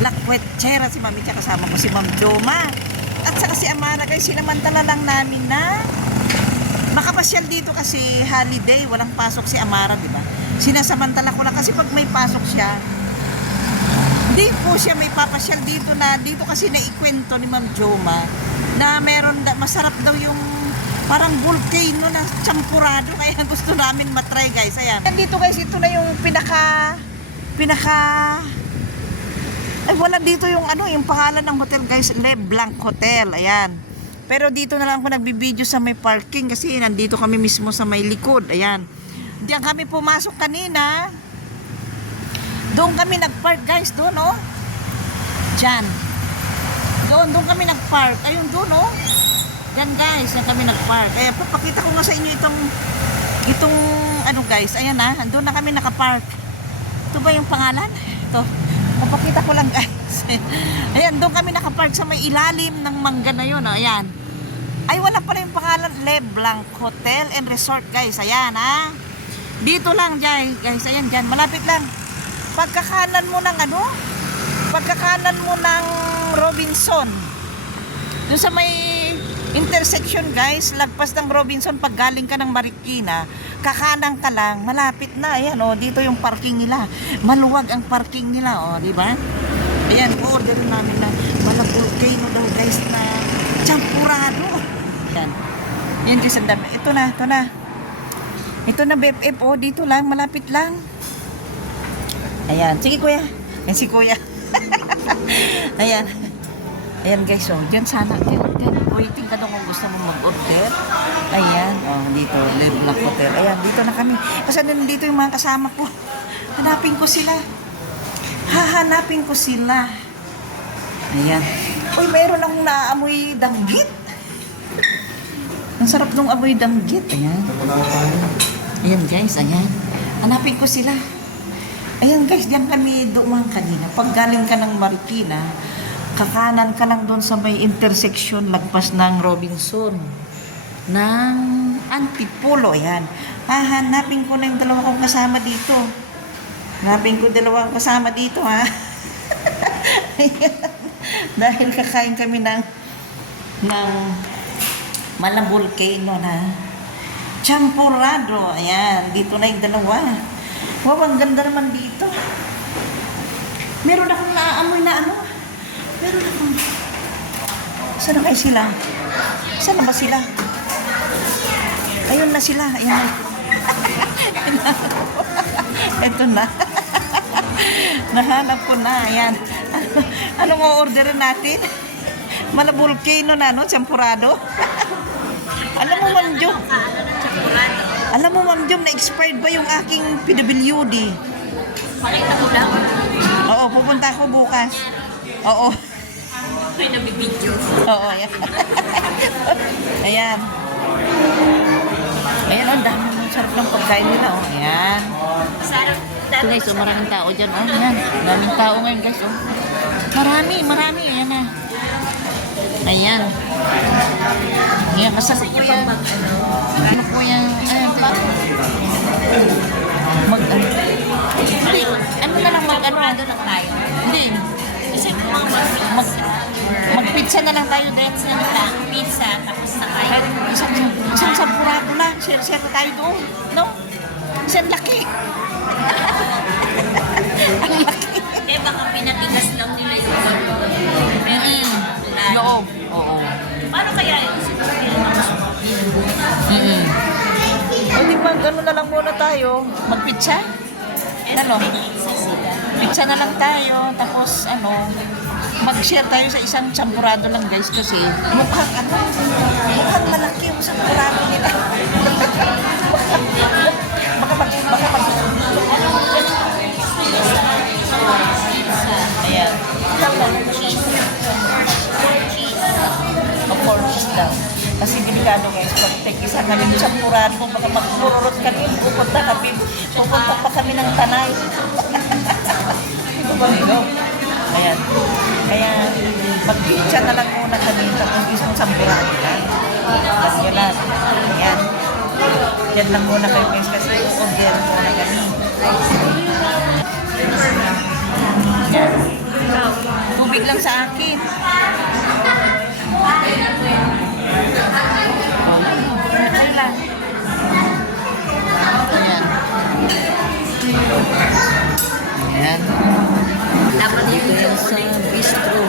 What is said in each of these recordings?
lakwetsera si Mami, tsaka kasama ko si Ma'am Joma. At saka si Amara guys, sinamantala lang namin na makapasyal dito kasi holiday, walang pasok si Amara, di ba? Sinasamantala ko lang kasi pag may pasok siya, hindi po siya may papasyal dito na dito kasi naikwento ni Ma'am Joma na meron masarap daw yung parang volcano na champurado, kaya gusto namin matry guys. Ayan. Dito guys, ito na yung pinaka ay wala dito yung ano, yung pangalan ng hotel guys, Le Blanc Hotel. Ayan. Pero dito na lang ako nagbibideo sa may parking kasi nandito kami mismo sa may likod. Ayan. Diyan kami pumasok kanina. Doon kami nagpark guys, doon oh. Diyan. Doon kami nagpark. Ayun doon oh. Diyan guys, na kami nagpark. Kaya papakita ko nga sa inyo itong ano guys. Ayan na, doon na kami nakapark. Ito ba yung pangalan? Ito. Papakita ko lang guys. Ayan, doon kami nakapark sa may ilalim ng mangga na yun. Ayan. Ay, wala pala yung pangalan. Le Blanc Hotel and Resort guys. Ayan ha. Dito lang guys. Ayan dyan. Malapit lang. Pagkakanan mo ng ano? Pagkakanan mo ng Robinson. Doon sa may intersection guys. Lagpas ng Robinson. Pag galing ka ng Marikina, kakanan ka lang, malapit na. Ayan oh, dito yung parking nila. Maluwag ang parking nila oh, di ba? Ayan, order namin na volcano daw guys na champurado. Ayan. Yan guys, ang dami. Ito na. Ito na BFF oh, dito lang, malapit lang. Ayan, sige kuya. Ayan si kuya. Ayan. Ayan guys oh, dyan sana. Dyan. Waiting ka daw kung gusto mo mag-order. Ayan, oh, dito, Le Blanc Hotel. Ayan, dito na kami. Kasi nandito yung mga kasama ko. Hanapin ko sila. Hahanapin ko sila. Ayan. Uy, mayroon akong naaamoy danggit. Ang sarap nung amoy danggit. Ayan. Ayan guys, ayan. Hanapin ko sila. Ayan guys, diyan kami dumaan kanina. Pag galing ka ng Marikina, kakanan ka lang doon sa may intersection, lagpas ng Robinson. Ng Antipolo, ayan. Hahanapin ko na yung dalawa kong kasama dito. Hanapin ko dalawang kasama dito, ha. Ayan. Dahil kakain kami ng malang volcano na champurado. Ayan, dito na yung dalawa. Wow, ang ganda naman dito. Meron akong naaamoy na ano. Meron akong... Saan na kayo sila? Saan na ba sila? Ayun na sila. Ayun na. Ito na. Nahanap ko na. Ayan. Anong o-orderin natin? Volcano na, no? Champurado. Alam mo, Ma'am Jom. Alam mo, Ma'am Jom, na-expired ba yung aking PWD? Pakita mo lang. Oo, pupunta ako bukas. Oo. May nabibidyo. Oo, ayan. Ayan. Ayan, ang dami ng sarap ng pagkain nila, oh. Ayan. Sarap. Ito guys, oh, maraming tao dyan, oh. Ayan, maraming tao ngayon guys, oh. Marami. Ayan na. Ayan. Ayan, masarap po yan. Ano po yan? Ayan, pa. Hindi. Ano na lang mag-ano? Champurado lang tayo. Hindi. Kasi mga Mag-pizza na lang tayo din. pizza na lang. Pizza, tapos na tayo. Isang sampurado na. Share tayo doon. No? Isang laki. Ang laki. Eh, baka pinatigas lang nila yung pero Loob. Oo. paano kaya yung O di ba, gano'n na lang muna tayo. Mag-pizza? Ano? pizza sila? Pizza na lang tayo. Tapos, ano, mag-share tayo sa isang champurado lang guys kasi mukhang malaki yung champurado nila. baka ayan. Cheese lang. Kasi delikado guys, pag isa kami sa champurado, baka magmururot kami, pupunta pa kami ng Tanay. Ito ba ito? Ayan. Kaya, mag-pizza na lang muna kami tapos isang champurado lang. Kasi yan. Ayan. Yan lang muna kayo guys kasi order muna kami. Yan. lang sa akin. Ay lang. Ayan. Ayan. Dapat Dito yung yan sa Bistro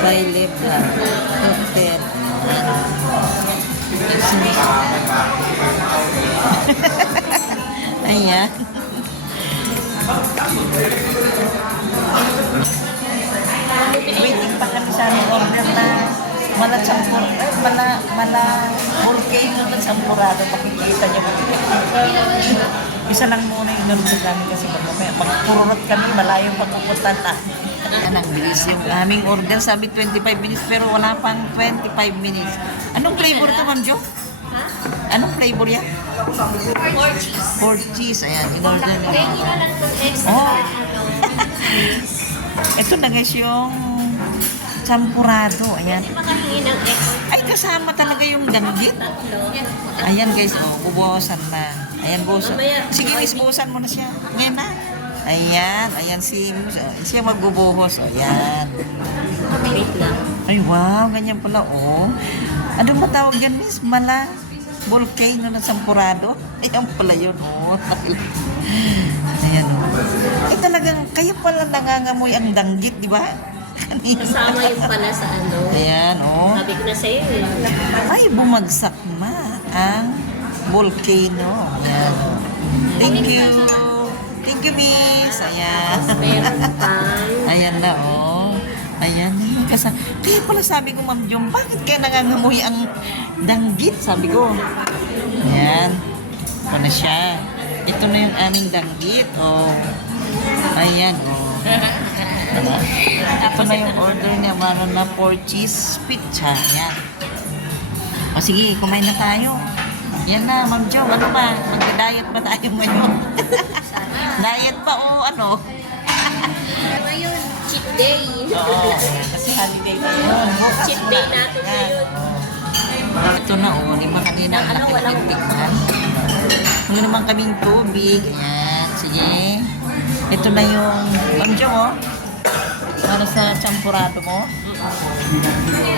by Leblanc Hotel. Ayan. Waiting pa kami sa aming order na mala volcano ng Sampurado. Makikita niyo. Isa lang muna yung normal namin kasi magpurot kami, malayo pagpupuntan na. Ang bilis yung aming order, sabi 25 minutes pero wala pang 25 minutes. Anong flavor to, Ma'am Jo? Anong flavor yan? More cheese. Pork cheese, ayan, in-order nila. Kaya na lang itong extra. Oh. Ito na guys yung champurado, ayan. Hindi makahingi ng extra. Ay, kasama talaga yung danggit. Tatlo. Ayan guys, oh, bubuhusan na. Ayan, buhusan. Sige, miss, buhusan mo na siya. Ngayon na. Ayan, ayan siya magbubuhos. Ayan. Wait lang. Ay, wow, ganyan pala, oh. Anong matawag yan, miss? Volcano ng Sampurado? Ayan pala yun, oh. Ayan, oh. Eh, talagang, kayo pala nangangamoy ang danggit, di ba? Kanina. Kasama yung pala sa ano. Ayan, oh. Sabi ko na sa'yo eh. Ay, bumagsak na ang volcano. Ayan. Thank you. Thank you, miss. Ayan. Meron pang Ayan na, oh. Ayan. Kaya pala sabi ko, Ma'am Jom, bakit kaya nangangamoy ang danggit? Sabi ko. Ayan. Ito na siya. Ito na yung aming danggit. Oh. Ayan, oh. Ito na yung order niya. Meron na 4 cheese pizza. Ayan. O sige, kumain na tayo. Yan na, Ma'am Jom. Ano ba? Mag-diet ba tayo ngayon? Diet pa o ano? ano yun? Cheat day. Oo. Kasi holiday na yun. Cheat day natin ngayon. Ito na o. Di ba kanina ang Ano, walang tikman? May naman kaming tubig. Ayan. Sige. Ito na yung Ma'am Jom o. Para sa champurado mo.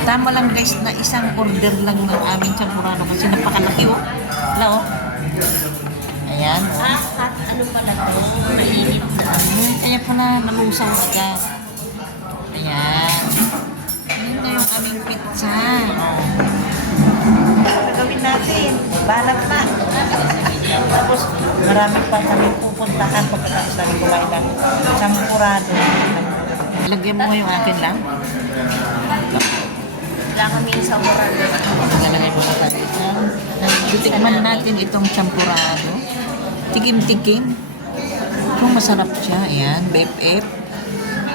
Tama lang guys na isang order lang ng aming champurado kasi napakalaki o. Wala o. Ayan. Hot. Ano pala to? Mainit na. Kaya pala nalusaw agad. Ayan. Ayan na yung aming pizza. Gagawin natin. Balat na. Tapos marami pa kami pupuntahan pagkatapos namin kumain ng champurado. Lagyan mo yung akin lang. Wala kami sa moral. Nagalagay ko sa dito. Titikman natin itong champurado. Tikim-tikim. Kung masarap siya, ayan, BFF.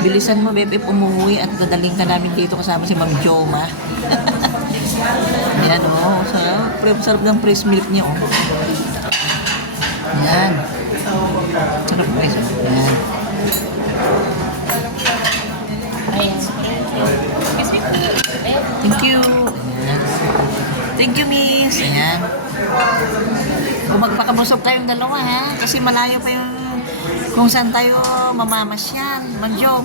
Bilisan mo, BFF, umuwi at dadaling ka namin dito kasama si Ma'am Joma. Ayan, oh. Sarap ng fresh milk niya, oh. Ayan. Sarap guys, oh. Ayan. Thank you. Ayan. Thank you, miss. Ayan. Kung magpakabusog kayong dalawa, ha? Kasi malayo pa yung kung saan tayo mamamasyal. Ma'am Jom.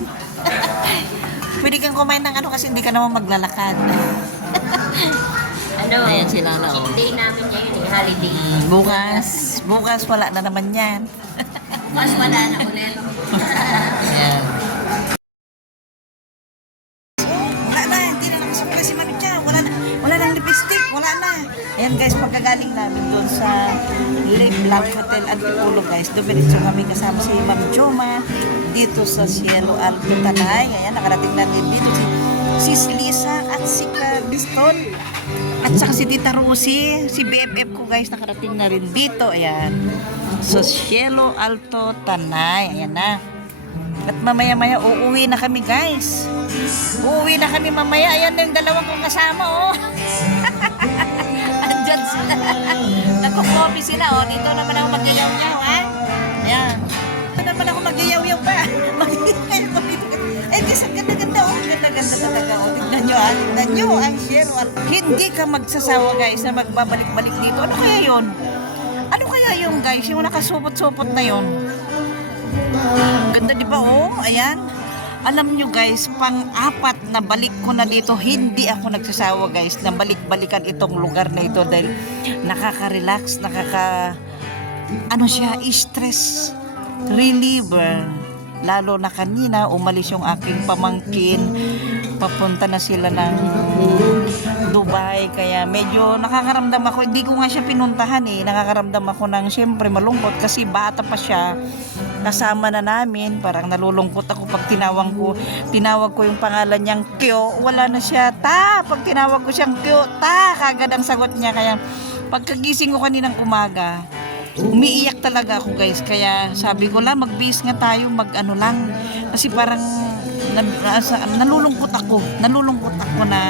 Pwede kang kumain ng ano kasi hindi ka naman maglalakad. Ano? Ayan sila na, oh. Cheat day namin ngayon eh. Holiday. Bukas wala na naman yan. Mas wala na ulit. Ayan. Wala na, hindi na nakasukla si Mami Cha. Wala nang lipstick, wala na. Ayan guys, pagkagaling namin doon sa Leblanc Hotel Antipolo guys, dumiretso kami kasama si Ma'am Joma dito sa Cielo Alto Tanay. Ayan, nakarating natin dito si Sis Lisa at si Biston. At saka si Tita Rosie, si BFF ko guys, nakarating na rin dito. Ayan, sa Cielo Alto Tanay. Ayan na. At mamaya-maya uuwi na kami guys. Uuwi na kami mamaya. Ayan na yung dalawang kong kasama, oh. Andyan sila. Nagko-coffee sila, oh. Dito naman ako mag-yayaw-yaw, ha? Ayan. Dito naman ako mag-yayaw-yaw pa. Eh, di sa ganda-ganda, oh. Ganda-ganda talaga, oh. Tignan nyo, ha? Tignan nyo, ang share. Hindi ka magsasawa, guys, na magbabalik-balik dito. Ano kaya yun? Ano kaya yung guys? Yung nakasupot-supot na yun? Ganda, di ba, oh? Ayan. Alam nyo guys, pang-apat na balik ko na dito, hindi ako nagsasawa guys, na balik-balikan itong lugar na ito dahil nakaka-relax, ano siya, stress reliever. Lalo na kanina, umalis yung aking pamangkin, papunta na sila ng Dubai, kaya medyo nakakaramdam ako, hindi ko nga siya pinuntahan nakakaramdam ako ng syempre malungkot kasi bata pa siya, kasama na namin, parang nalulungkot ako pag tinawag ko yung pangalan niyang Kyo, wala na siya, pag tinawag ko siyang Kyo, kagad ang sagot niya, kaya pagkagising ko kaninang umaga, umiiyak talaga ako guys, kaya sabi ko lang mag-base nga tayo, mag-ano lang, kasi parang nalulungkot ako na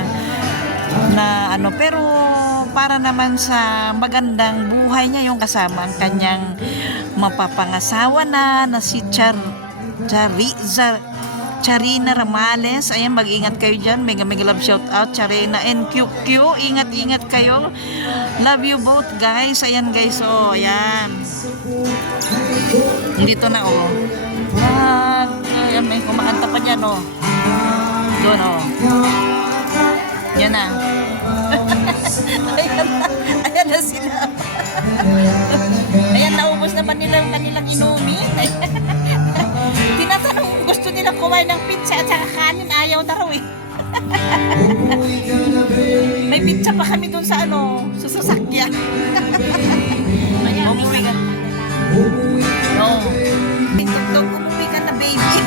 ano, pero para naman sa magandang buhay niya yung kasama ang kanyang mapapangasawa na si Charina Ramales. Ayan, mag-ingat kayo dyan. Mega love shout out Charina and QQ, ingat kayo, love you both guys. Ayan guys, ayan dito na ayan, may kumakanta pa dyan doon yan na. Ayan na sila. Ayan, naubos naman nila yung kanilang inumin. Tinatanong gusto nila kumain ng pizza at saka kanin, ayaw na raw May pizza pa kami dun sa sa sasakyan. Umuwi ka. Tugtog, umuwi ka na baby.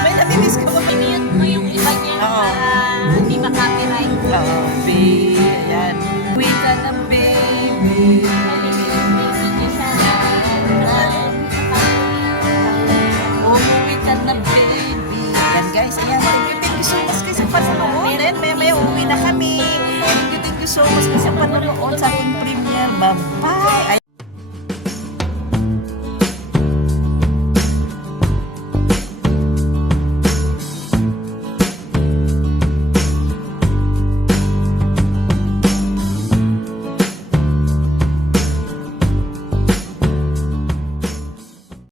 May namimiss ka ba? Piniyot mo yung iba niya para hindi makapiright. Baby, ayan. Umuwi ka na baby. Umuwi ka na baby. Ayan guys, ayan. Thank you so much kasi sa panonood. Ayan, maya uuwi na kami. Thank you so much kasi sa panonood sa aking premiere. Bye-bye.